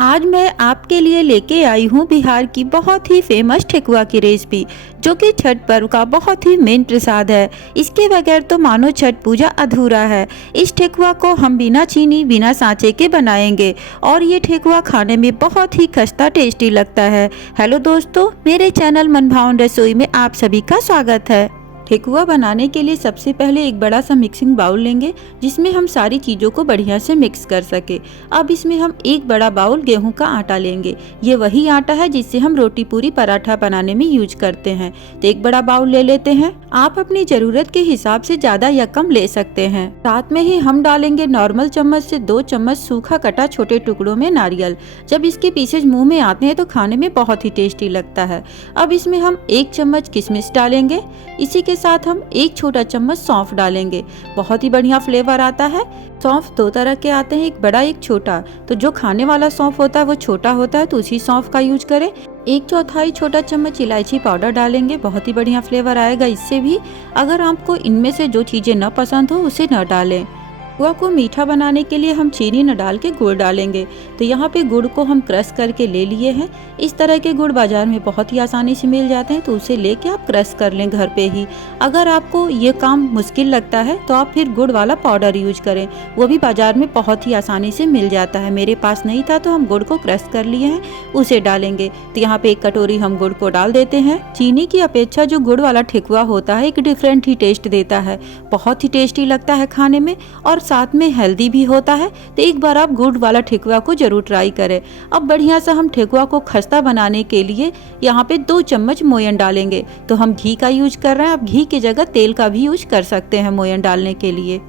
आज मैं आपके लिए लेके आई हूँ बिहार की बहुत ही फेमस ठेकुआ की रेसिपी, जो कि छठ पर्व का बहुत ही मेन प्रसाद है। इसके बगैर तो मानो छठ पूजा अधूरा है। इस ठेकुआ को हम बिना चीनी बिना सांचे के बनाएंगे और ये ठेकुआ खाने में बहुत ही खस्ता टेस्टी लगता है। हेलो दोस्तों, मेरे चैनल मनभावन रसोई में आप सभी का स्वागत है। ठेकुआ बनाने के लिए सबसे पहले एक बड़ा सा मिक्सिंग बाउल लेंगे, जिसमें हम सारी चीज़ों को बढ़िया से मिक्स कर सके। अब इसमें हम एक बड़ा बाउल गेहूं का आटा लेंगे। ये वही आटा है जिससे हम रोटी पूरी पराठा बनाने में यूज करते हैं। तो एक बड़ा बाउल ले लेते हैं। आप अपनी ज़रूरत के हिसाब से ज़्यादा या कम ले सकते हैं। साथ में ही हम डालेंगे नॉर्मल चम्मच से 2 चम्मच सूखा कटा छोटे टुकड़ों में नारियल। जब इसके पीसेज मुँह में आते हैं तो खाने में बहुत ही टेस्टी लगता है। अब इसमें हम 1 चम्मच किशमिश डालेंगे। इसी के साथ हम 1 छोटा चम्मच सौंफ डालेंगे। बहुत ही बढ़िया फ्लेवर आता है। सौंफ 2 तरह के आते हैं, एक बड़ा एक छोटा। तो जो खाने वाला सौंफ होता है वो छोटा होता है, तो उसी सौंफ का यूज करें। 1/4 छोटा चम्मच इलायची पाउडर डालेंगे। बहुत ही बढ़िया फ्लेवर आएगा इससे भी। अगर आपको इनमें से जो चीज़ें न पसंद हो उसे न डालें। ठेकुआ को मीठा बनाने के लिए हम चीनी न डाल के गुड़ डालेंगे। तो यहाँ पे गुड़ को हम क्रश करके ले लिए हैं। इस तरह के गुड़ बाजार में बहुत ही आसानी से मिल जाते हैं, तो उसे लेके आप क्रश कर लें घर पे ही। अगर आपको ये काम मुश्किल लगता है तो आप फिर गुड़ वाला पाउडर यूज करें, वो भी बाजार में बहुत ही आसानी से मिल जाता है। मेरे पास नहीं था तो हम गुड़ को क्रश कर लिए हैं, उसे डालेंगे। तो यहाँ पे 1 कटोरी हम गुड़ को डाल देते हैं। चीनी की अपेक्षा जो गुड़ वाला ठेकुआ होता है एक डिफरेंट ही टेस्ट देता है, बहुत ही टेस्टी लगता है खाने में और साथ में हेल्दी भी होता है। तो एक बार आप गुड़ वाला ठेकुआ को जरूर ट्राई करें। अब बढ़िया सा हम ठेकुआ को खस्ता बनाने के लिए यहाँ पे 2 चम्मच मोयन डालेंगे। तो हम घी का यूज कर रहे हैं, आप घी की जगह तेल का भी यूज कर सकते हैं मोयन डालने के लिए।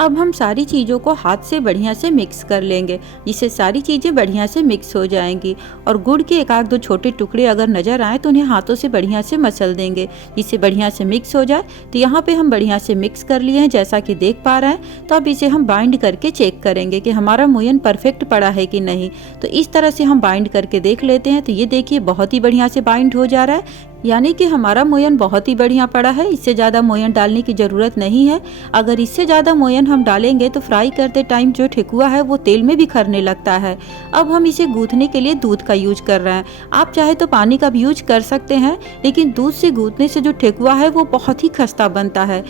अब हम सारी चीज़ों को हाथ से बढ़िया से मिक्स कर लेंगे, जिससे सारी चीज़ें बढ़िया से मिक्स हो जाएंगी। और गुड़ के 1-2 छोटे टुकड़े अगर नज़र आए तो उन्हें हाथों से बढ़िया से मसल देंगे, जिससे बढ़िया से मिक्स हो जाए। तो यहाँ पे हम बढ़िया से मिक्स कर लिए हैं, जैसा कि देख पा रहे हैं। तो अब इसे हम बाइंड करके चेक करेंगे कि हमारा मोयन परफेक्ट पड़ा है कि नहीं। तो इस तरह से हम बाइंड करके देख लेते हैं। तो ये देखिए बहुत ही बढ़िया से बाइंड हो जा रहा है, यानी कि हमारा मोयन बहुत ही बढ़िया पड़ा है। इससे ज़्यादा मोयन डालने की ज़रूरत नहीं है। अगर इससे ज़्यादा मोयन हम डालेंगे तो फ्राई करते टाइम जो ठेकुआ है वो तेल में बिखरने लगता है। अब हम इसे गूंथने के लिए दूध का यूज कर रहे हैं। आप चाहे तो पानी का भी यूज कर सकते हैं, लेकिन दूध से गूंथने से जो ठेकुआ है वो बहुत ही खस्ता बनता है।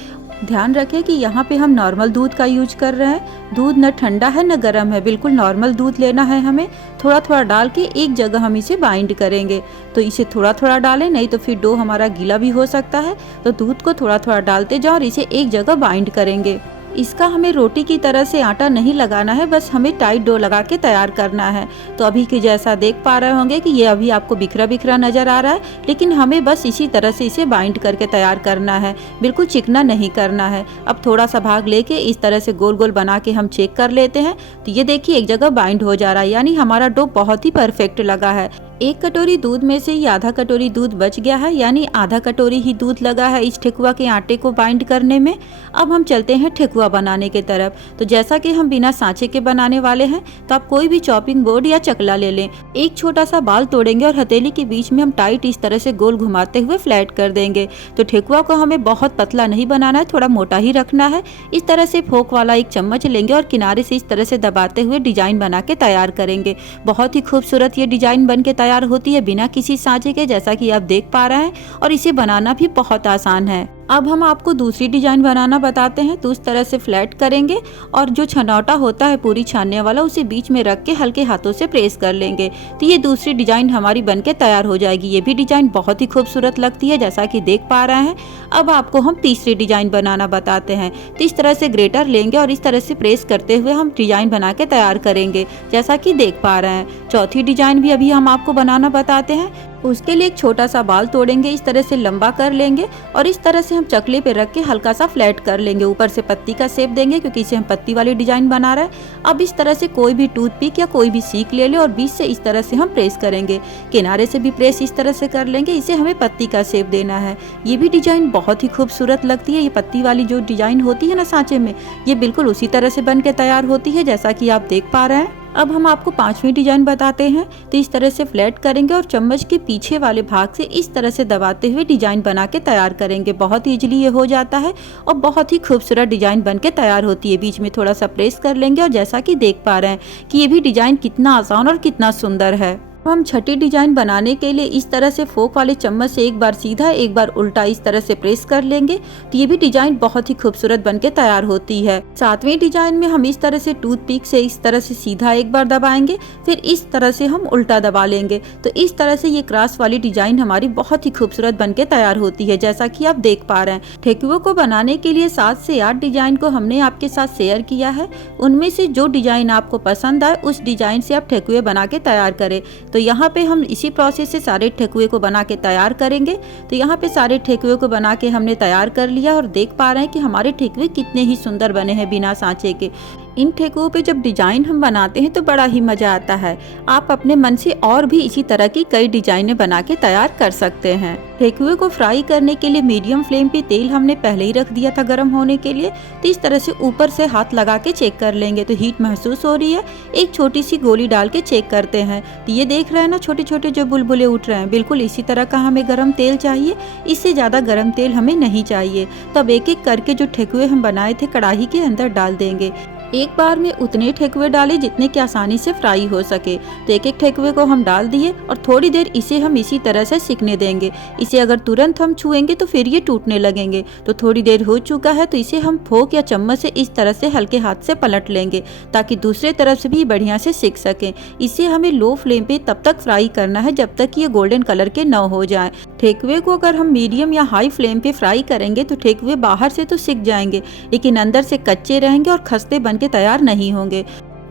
ध्यान रखें कि यहाँ पे हम नॉर्मल दूध का यूज कर रहे हैं। दूध न ठंडा है न गर्म है, बिल्कुल नॉर्मल दूध लेना है हमें। थोड़ा थोड़ा डाल के एक जगह हम इसे बाइंड करेंगे। तो इसे थोड़ा थोड़ा डालें, नहीं तो फिर डो हमारा गीला भी हो सकता है। तो दूध को थोड़ा थोड़ा डालते जाओ और इसे एक जगह बाइंड करेंगे। इसका हमें रोटी की तरह से आटा नहीं लगाना है, बस हमें टाइट डो लगा के तैयार करना है। तो अभी के जैसा देख पा रहे होंगे कि ये अभी आपको बिखरा बिखरा नज़र आ रहा है, लेकिन हमें बस इसी तरह से इसे बाइंड करके तैयार करना है, बिल्कुल चिकना नहीं करना है। अब थोड़ा सा भाग लेके इस तरह से गोल गोल बना के हम चेक कर लेते हैं। तो ये देखिए एक जगह बाइंड हो जा रहा है, यानी हमारा डो बहुत ही परफेक्ट लगा है। 1 कटोरी दूध में से ही आधा कटोरी दूध बच गया है, यानी आधा कटोरी ही दूध लगा है इस ठेकुआ के आटे को बाइंड करने में। अब हम चलते हैं ठेकुआ बनाने के तरफ। तो जैसा कि हम बिना सांचे के बनाने वाले हैं, तो आप कोई भी चॉपिंग बोर्ड या चकला ले लें। एक छोटा सा बाल तोड़ेंगे और हथेली के बीच में हम टाइट इस तरह से गोल घुमाते हुए फ्लैट कर देंगे। तो ठेकुआ को हमें बहुत पतला नहीं बनाना है, थोड़ा मोटा ही रखना है। इस तरह से फोक वाला एक चम्मच लेंगे और किनारे से इस तरह से दबाते हुए डिजाइन बना के तैयार करेंगे। बहुत ही खूबसूरत ये डिजाइन बन के तैयार होती है बिना किसी सांचे के, जैसा कि आप देख पा रहे हैं। और इसे बनाना भी बहुत आसान है। अब हम आपको दूसरी डिजाइन बनाना बताते हैं। तो उस तरह से फ्लैट करेंगे और जो छनौटा होता है पूरी छानने वाला, उसे बीच में रख के हल्के हाथों से प्रेस कर लेंगे। तो ये दूसरी डिजाइन हमारी बनके तैयार हो जाएगी। ये भी डिजाइन बहुत ही खूबसूरत लगती है, जैसा कि देख पा रहे हैं। अब आपको हम तीसरी डिजाइन बनाना बताते हैं। तो इस तरह से ग्रेटर लेंगे और इस तरह से प्रेस करते हुए हम डिजाइन बना के तैयार करेंगे, जैसा कि देख पा रहे हैं। चौथी डिजाइन भी अभी हम आपको बनाना बताते हैं। उसके लिए एक छोटा सा बाल तोड़ेंगे, इस तरह से लंबा कर लेंगे और इस तरह से हम चकले पे रख के हल्का सा फ्लैट कर लेंगे। ऊपर से पत्ती का शेप देंगे, क्योंकि इसे हम पत्ती वाली डिजाइन बना रहे हैं। अब इस तरह से कोई भी टूथपिक या कोई भी सीक ले ले और बीच से इस तरह से हम प्रेस करेंगे। किनारे से भी प्रेस इस तरह से कर लेंगे, इसे हमें पत्ती का शेप देना है। ये भी डिजाइन बहुत ही खूबसूरत लगती है। ये पत्ती वाली जो डिजाइन होती है ना सांचे में, ये बिल्कुल उसी तरह से बन के तैयार होती है, जैसा कि आप देख पा रहे हैं। अब हम आपको 5वीं डिजाइन बताते हैं। तो इस तरह से फ्लैट करेंगे और चम्मच के पीछे वाले भाग से इस तरह से दबाते हुए डिजाइन बना के तैयार करेंगे। बहुत ईजिली ये हो जाता है और बहुत ही खूबसूरत डिजाइन बन के तैयार होती है। बीच में थोड़ा सा प्रेस कर लेंगे और जैसा कि देख पा रहे हैं कि ये भी डिजाइन कितना आसान और कितना सुंदर है। हम छठी डिजाइन बनाने के लिए इस तरह से फोक वाले चम्मच से एक बार सीधा एक बार उल्टा इस तरह से प्रेस कर लेंगे तो ये भी डिजाइन बहुत ही खूबसूरत बनके तैयार होती है। 7वीं डिजाइन में हम इस तरह से टूथपिक से इस तरह से सीधा एक बार दबाएंगे, फिर इस तरह से हम उल्टा दबा लेंगे। तो इस तरह से ये क्रॉस वाली डिजाइन हमारी बहुत ही खूबसूरत बनके तैयार होती है, जैसा कि आप देख पा रहे हैं। ठेकुए को बनाने के लिए 7 से 8 डिजाइन को हमने आपके साथ शेयर किया है। उनमें से जो डिजाइन आपको पसंद आए उस डिजाइन से आप ठेकुए बना के तैयार करें। तो यहाँ पे हम इसी प्रोसेस से सारे ठेकुए को बना के तैयार करेंगे। तो यहाँ पे सारे ठेकुए को बना के हमने तैयार कर लिया और देख पा रहे हैं कि हमारे ठेकुए कितने ही सुंदर बने हैं बिना सांचे के। इन ठेकुओं पे जब डिजाइन हम बनाते हैं तो बड़ा ही मजा आता है। आप अपने मन से और भी इसी तरह की कई डिजाइनें बना के तैयार कर सकते हैं। ठेकुए को फ्राई करने के लिए मीडियम फ्लेम पे तेल हमने पहले ही रख दिया था गर्म होने के लिए। तो इस तरह से ऊपर से हाथ लगा के चेक कर लेंगे। तो हीट महसूस हो रही है, एक छोटी सी गोली डाल के चेक करते हैं। तो ये देख रहे हैं ना, छोटे छोटे जो बुलबुले उठ रहे हैं, बिल्कुल इसी तरह का हमें गर्म तेल चाहिए। इससे ज्यादा गर्म तेल हमें नहीं चाहिए। तो अब एक एक करके जो ठेकुए हम बनाए थे कढ़ाई के अंदर डाल देंगे। एक बार में उतने ठेकुए डाले जितने की आसानी से फ्राई हो सके। तो एक एक ठेकुए को हम डाल दिए और थोड़ी देर इसे हम इसी तरह से सिकने देंगे। इसे अगर तुरंत हम छुएंगे तो फिर ये टूटने लगेंगे। तो थोड़ी देर हो चुका है तो इसे हम फोक या चम्मच से इस तरह से हल्के हाथ से पलट लेंगे ताकि दूसरे तरफ से भी बढ़िया से सिक सके। इसे हमें लो फ्लेम पे तब तक फ्राई करना है जब तक ये गोल्डन कलर के न हो जाए। ठेकुए को अगर हम मीडियम या हाई फ्लेम पे फ्राई करेंगे तो ठेकुए बाहर से तो सिक जाएंगे लेकिन अंदर से कच्चे रहेंगे और खस्ते बन के तैयार नहीं होंगे।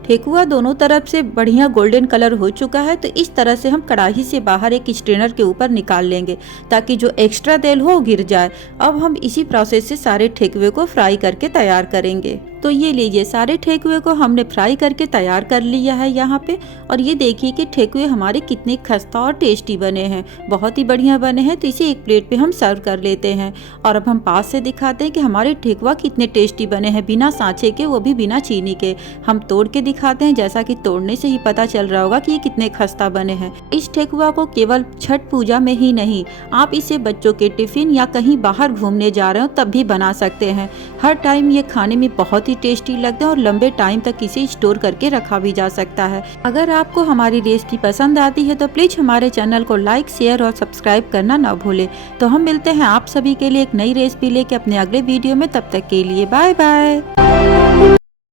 ठेकुआ दोनों तरफ से बढ़िया गोल्डन कलर हो चुका है तो इस तरह से हम कढ़ाई से बाहर एक स्ट्रेनर के ऊपर निकाल लेंगे ताकि जो एक्स्ट्रा तेल हो गिर जाए। अब हम इसी प्रोसेस से सारे ठेकुए को फ्राई करके तैयार करेंगे। तो ये लीजिए, सारे ठेकुए को हमने फ्राई करके तैयार कर लिया है यहाँ पे। और ये देखिए कि ठेकुए हमारे कितने खस्ता और टेस्टी बने हैं, बहुत ही बढ़िया बने हैं। तो इसे एक प्लेट पे हम सर्व कर लेते हैं। और अब हम पास से दिखाते हैं कि हमारे ठेकुआ कितने टेस्टी बने हैं बिना सांचे के, वो भी बिना चीनी के। हम तोड़ के दिखाते हैं, जैसा कि तोड़ने से ही पता चल रहा होगा कि ये कितने खस्ता बने हैं। इस ठेकुआ को केवल छठ पूजा में ही नहीं, आप इसे बच्चों के टिफिन या कहीं बाहर घूमने जा रहे हो तब भी बना सकते हैं। हर टाइम ये खाने में बहुत ही टेस्टी लगते हैं और लंबे टाइम तक इसे स्टोर करके रखा भी जा सकता है। अगर आपको हमारी रेसिपी पसंद आती है तो प्लीज हमारे चैनल को लाइक, शेयर और सब्सक्राइब करना ना भूलें। तो हम मिलते हैं आप सभी के लिए एक नई रेसिपी लेके अपने अगले वीडियो में। तब तक के लिए बाय बाय।